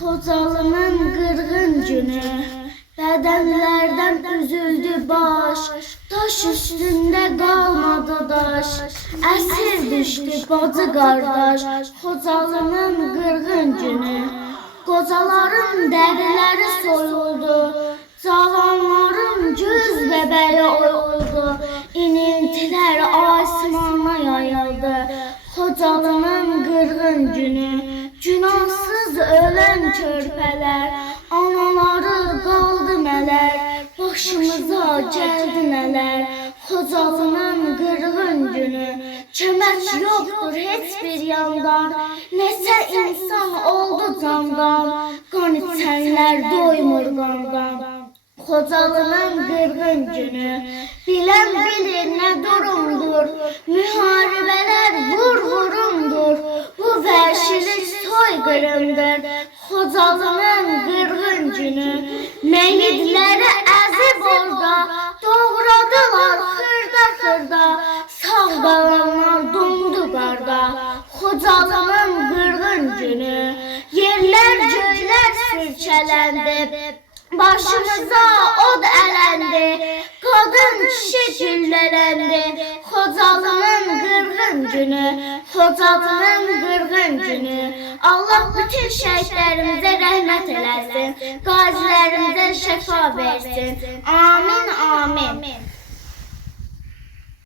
Xocalının qırğın günü, bedenlerden üzüldü baş, taş üstünde kalmadı daş, esir düştü bacı kardeş. Xocalının qırğın günü, qocaların dəriləri soyuldu, cavanların göz bebeği oyuldu, iniltiler asmana yayıldı. Xocalının qırğın günü, günahsız ölen körpeler, anaları qaldı mələr, başımıza gəldi nələr. Xocalının qırğın günü, kömək yoxdur heç bir yandan, neçə insan oldu candan, qan içənlər doymur qandan. Xocalının qırğın günü, bilən bilir nə durumdur, müharibələr vurumdur, bu vəhşilik soyqırımdır. Xocalının qırğın günü, meyidləri əzib orada, doğradılar xırda, sağ qalanlar dondu qarda. Xocalının qırğın günü, yerlər göylər sürkələndi, başımıza od ələndi, qadın kişi güllələndi. Xocalının qırğın günü, Xocalının qırğın günü. Allah bütün şəhidlərimizə rəhmət eləsin, qazilərimizə şəfa versin. Amin, amin.